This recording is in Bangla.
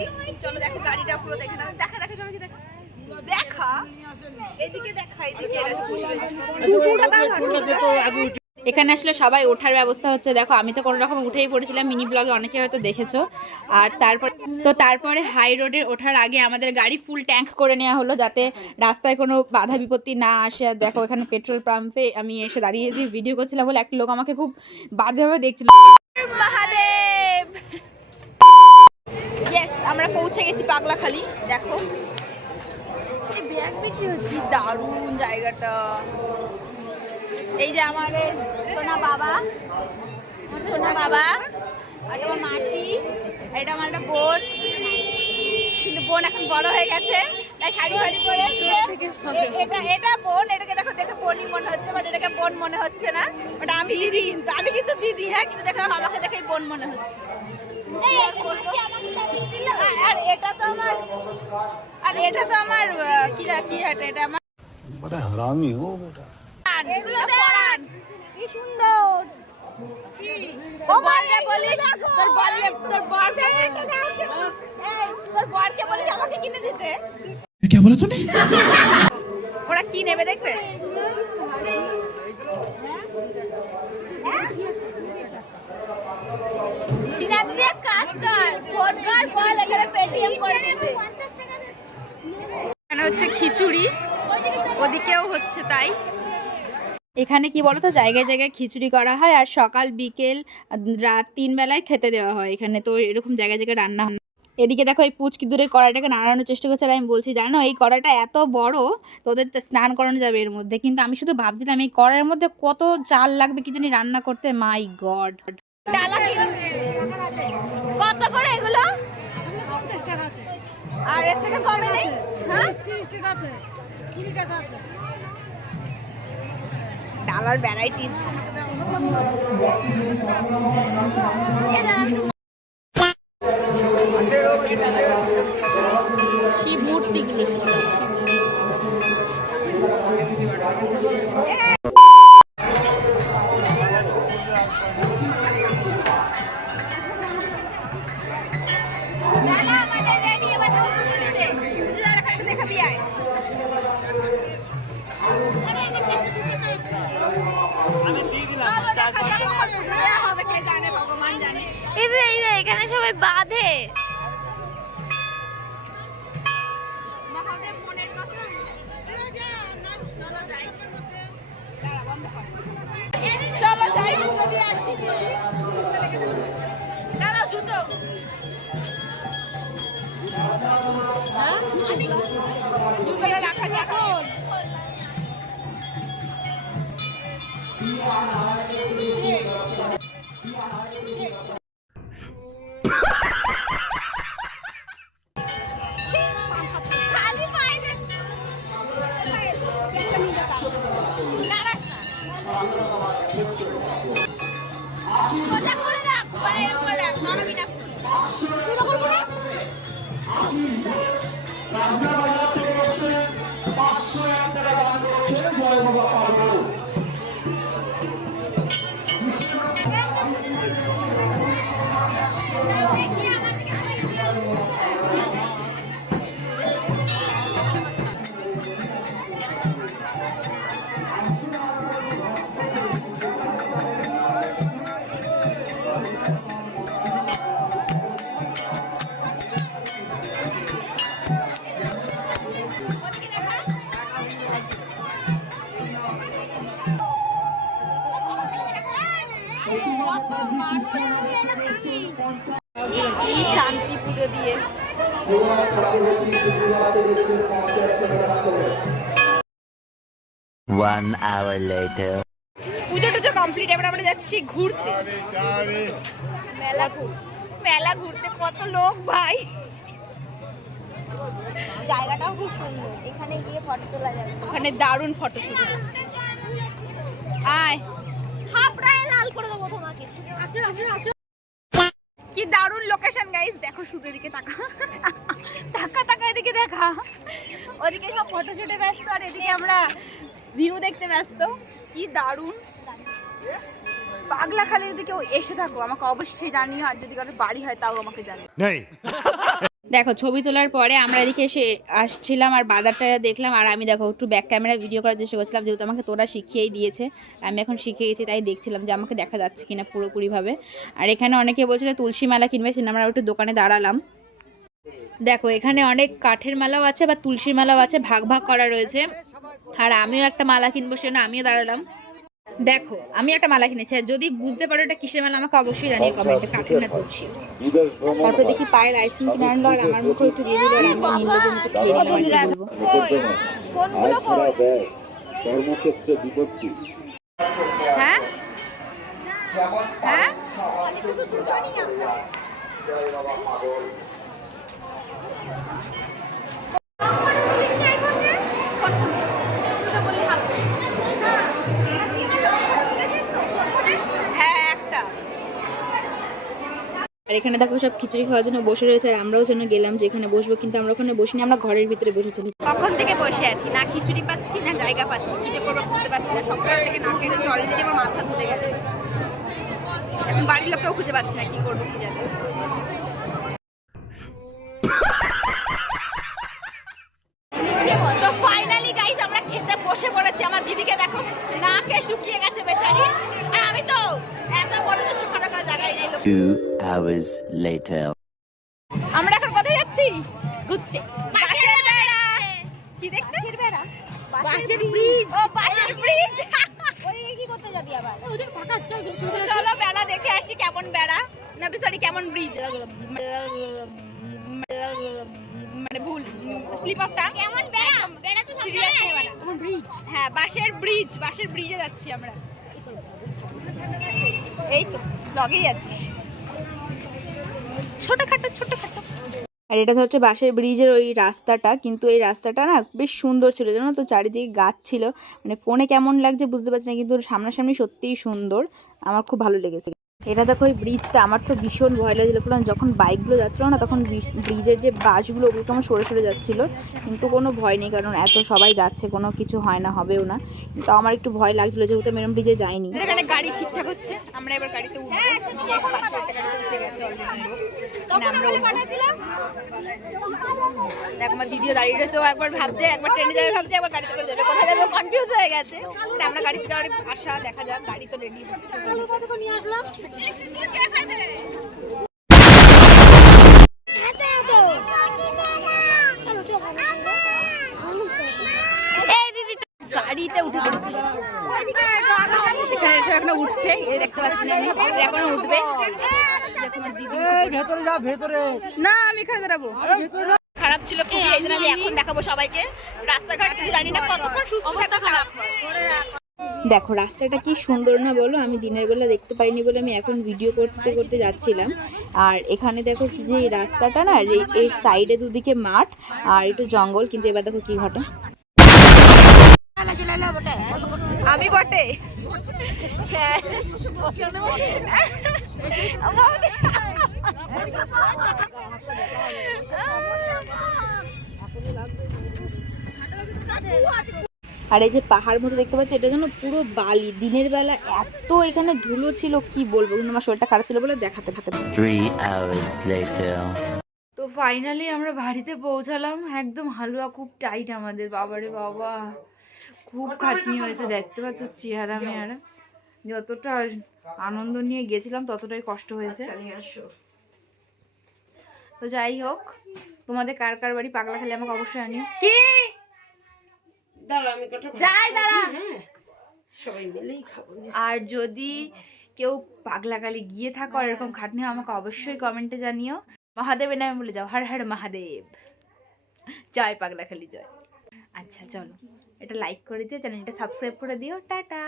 গাড়ি। চলো দেখো গাড়িটা পুরো দেখে নাও। দেখা দেখা সবাইকে দেখা দেখা এদিকে দেখা এদিকে এখানে আসলে সবাই ওঠার ব্যবস্থা হচ্ছে। দেখো আমি তো কোনো রকম উঠেই পড়েছিলাম, মিনি ব্লগে অনেকে হয়তো দেখেছো। আর তারপরে হাই রোডে ওঠার আগে আমাদের গাড়ি ফুল ট্যাঙ্ক করে নেওয়া হলো, যাতে রাস্তায় কোনো বাধা বিপত্তি না আসে। আর দেখো এখানে পেট্রোল পাম্পে আমি এসে দাঁড়িয়ে ভিডিও করছিলাম বলে একটা লোক আমাকে খুব বাজেভাবে দেখছিল। মহাদেব, ইয়েস আমরা পৌঁছে গেছি পাগলাখালি। দেখো এই ব্যাগ বিক্রি হচ্ছে, দারুণ জায়গাটা। এই যে আমার সোনা বাবা আর আমার মাসি, এটা আমার একটা বোন, কিন্তু বোন এখন বড় হয়ে গেছে তাই শাড়ি ফাড়ি পরে। এটা বোন, এটাকে দেখো দেখে বোনই মনে হচ্ছে, বাট এটাকে বোন মনে হচ্ছে না। ওটা আমি দিদি, আমি কিন্তু দিদি। হ্যাঁ, কিন্তু দেখো আমাকে দেখে বোন মনে হচ্ছে। আর এটা তো আমার কি হাটে, এটা আমার बड़ा हरामी हो बेटा। এগুলো পরান কি সুন্দর। ও বললে বলিস তোর বরকে বলিস আমাকে কিনে দিতে। क्या बोला तूने? ওরা কি নেবে দেখবে। চিনা দিদি এক কাজ কর, ফোন কর, বল এখানে পেটিএম করে দিতে। এখানে হচ্ছে খিচুড়ি, ওদিকেও হচ্ছে তাই। এখানে কি বলতো, জায়গায় জায়গায় খিচুড়ি করা হয় আর সকাল বিকেল রাত 3 বেলায় খেতে দেওয়া হয় এখানে। তো এরকম জায়গায় জায়গায় রান্না হয়। এদিকে দেখো এই পুচকি দূরে কড়াইটাকে নাড়ানোর চেষ্টা করছে। আর আমি বলছি জানো এই কড়াইটা এত বড়, তোদের স্নান করানো যাবে এর মধ্যে। কিন্তু আমি শুধু ভাবছিলাম এই কড়াইয়ের মধ্যে কত চাল লাগবে কি জানি রান্না করতে। মাই গড। কত করে এগুলো? আর এর থেকে কমে নেই? হ্যাঁ, ডালার ভ্যারাইটিস। শিব মূর্তিগুলো এখানে সবাই বাঁধে। চলো যাই জুতো দিয়ে আসি। দাঁড়াও জুতো, জুতোটা রাখা যাক। খালি পায়ে নাড়াস না, সোজা করে রাখ, মানে এরকম করে রাখ, নরমি না। কি শান্তি পুজো দিয়ে। পুজো টুজো কমপ্লিট, এবার আমরা যাচ্ছি ঘুরতে। মেলা ঘুরতে কত লোক ভাই। জায়গাটাও খুব সুন্দর, এখানে গিয়ে ফটো তোলা যাবে। ওখানে দারুণ ফটো শুট। আয় হাবড়ায় লাল করে দেবো তোমাকে। আসো আসো আসো। কি দারুণ লোকেশন গাইস, দেখো শুধু এদিকে তাকা তাকা তাকা, এদিকে দেখা। ওদিকে সব ফটোশুটে ব্যস্ত আর এদিকে আমরা ভিউ দেখতে ব্যস্ত। কি দারুণ। পাগলাখালির দিকেও এসে থাকো, আমাকে অবশ্যই জানিও। আর যদি কারো বাড়ি হয় তাও আমাকে জানিও। দেখো ছবি তোলার পরে আমরা এদিকে এসে আসছিলাম আর বাজারটা দেখলাম, আর আমি দেখো একটু ব্যাক ক্যামেরা ভিডিও করার চেষ্টা করছিলাম, যেহেতু আমাকে তোরা শিখিয়েই দিয়েছে, আমি এখন শিখে গেছি, তাই দেখছিলাম যে আমাকে দেখা যাচ্ছে কিনা পুরোপুরিভাবে। আর এখানে অনেকে বলছিল তুলসী মালা কিনবে, সেজন্য আমরা একটু দোকানে দাঁড়ালাম। দেখো এখানে অনেক কাঠের মালাও আছে বা তুলসীর মালাও আছে, ভাগ ভাগ করা রয়েছে। আর আমিও একটা মালা কিনবো, সেজন্য আমিও দাঁড়ালাম। দেখো আমি একটা মালা কিনেছি, আর যদি বুঝতে পারো এটা কিসের মালা আমাকে অবশ্যই জানিও কমেন্টে, কাঠের না তুলসী। তারপর দেখি পায়ের আইসক্রিম কিনে আনলো, আর আমার মুখে একটু দিয়ে দিল, আর আমি নীলজের মতো খেয়ে নিলাম। হ্যাঁ হ্যাঁ শুধু দুজনই না। আর এখানে দেখো সব খিচুড়ি খাওয়ার জন্য বসে রয়েছে, আর আমরাও জন্য গেলাম যে এখানে বসবো, কিন্তু আমরা ওখানে বসিনি, আমরা ঘরের ভিতরে বসেছিলাম। কখন থেকে বসে আছি, না খিচুড়ি পাচ্ছি না জায়গা পাচ্ছি, কি যে করবো বুঝতে পারছি না। সকাল থেকে না খেয়েছি অলরেডি, আমার মাথা ধুতে গেছে, এখন বাড়ির লোককেও খুঁজে পাচ্ছি না, কি করবো কি জানি। তো ফাইনালি গাইস আমরা খেতে বসে পড়েছি। আমার দিদিকে দেখো নাকে শুকিয়ে গেছে বেচারি, আর আমি তো এত বড় যে শুকানো করা জায়গায় নেই। 2 hours later. আমরা এখন কোথায় যাচ্ছি? ঘুরতে। বাঁশের বেড়া। কি দেখতে? বাঁশের বেড়া। বাঁশের ব্রিজ। ও বাঁশের ব্রিজ। ওদিকে কি করতে যাবি আবার? ওদের ফাঁকা চলো বেড়া দেখে আসি, কেমন বেড়া না সরি কেমন ব্রিজ, মানে ভুল স্লিপ অফ টাং। কেমন বেড়া? বেড়া তো সব জায়গায় বেড়া। কেমন ব্রিজ? হ্যাঁ বাঁশের ব্রিজ, বাঁশের ব্রিজে যাচ্ছি আমরা। এই তো লগেই আছিস, ছোটখাটো ছোটখাটো। আর এটা হচ্ছে বাঁশের ব্রিজের ওই রাস্তাটা, কিন্তু এই রাস্তাটা না বেশ সুন্দর ছিল, জানো তো, চারিদিকে গাছ ছিল, মানে ফোনে কেমন লাগছে বুঝতে পারছি না, কিন্তু সামনাসামনি সত্যিই সুন্দর, আমার খুব ভালো লেগেছে। এটা দেখো ওই ব্রিজটা, আমার তো ভীষণ ভয় লাগছিল, কারণ যখন বাইকগুলো যাচ্ছিলো না তখন ব্রিজের যে বাসগুলো ওগুলো কেমন সরে সরে যাচ্ছিলো, কিন্তু কোনো ভয় নেই, কারণ এত সবাই যাচ্ছে, কোনো কিছু হয় না, হবেও না, কিন্তু আমার একটু ভয় লাগছিল যেহেতু আমি এরকম ব্রিজে যাইনি। এখানে গাড়ি ঠিকঠাক হচ্ছে, আমরা এবার গাড়িতে উঠবো। দেখ আমার দিদিও দাঁড়িয়ে রয়েছে, ও একবার ভাবছে, একবার ট্রেনে যাবে ভাবছে, একবার গাড়িতে করে যাবে, কোথায় যাবে কনফিউজ হয়ে গেছে। আমরা গাড়িতে যাওয়ার আশা, দেখা যাক, গাড়ি তো রেডি হচ্ছে। নিয়ে আসলাম গাড়িতে উঠে পড়েছি, এখানে এসে এখনো উঠছে, এ দেখতে পাচ্ছি না, এখনো উঠবে। ভেতরে যা, ভেতরে না আমি এখানে দাঁড়াবো, খারাপ ছিল খুবই, এই জন্য আমি এখন দেখাবো সবাইকে রাস্তাঘাট, কিন্তু জানি না কতক্ষণ সুস্থ থাকতে খারাপ। দেখো রাস্তাটা কি সুন্দর না বলো, আমি দিনের বেলা দেখতে পাইনি বলে আমি এখন ভিডিও করতে করতে যাচ্ছিলাম। আর এখানে দেখো কি যে এই রাস্তাটা না, এই সাইডে দুদিকে মাঠ আর একটু জঙ্গল, কিন্তু এবার দেখো কি ঘটে। আমি বটে আর এই যে পাহাড় মতো দেখতে পাচ্ছি, এটা যেন পুরো বালি, দিনের বেলা এত এখানে ধুলো ছিল কি বলবো, কিন্তু আমার শরীরটা খারাপ ছিল বলে দেখাতে 3 hours later. তো ফাইনালি আমরা বাড়িতে পৌঁছালাম, একদম হালুয়া খুব টাইট আমাদের, বাবারে বাবা খুব খাটনি হয়েছে, দেখতে পাচ্ছ চেহারা মেয়ারা, যতটা আনন্দ নিয়ে গেছিলাম ততটাই কষ্ট হয়েছে। তো যাই হোক, তোমাদের কার কার বাড়ি পাগলা খেলে আমাকে অবশ্যই আনিও। কি যাই দাঁড়া, সবাই মিলেই খাবো। আর যদি কেউ পাগলাগালি গিয়ে থাকো আর এরকম খাটনি আমাকে অবশ্যই কমেন্টে জানিও। মহাদেবের নামে বলে যাও, হর হর মহাদেব, জয় পাগলাখালি জয়। আচ্ছা চলো, এটা লাইক করে দিও, চ্যানেলটা সাবস্ক্রাইব করে দিও, টাটা।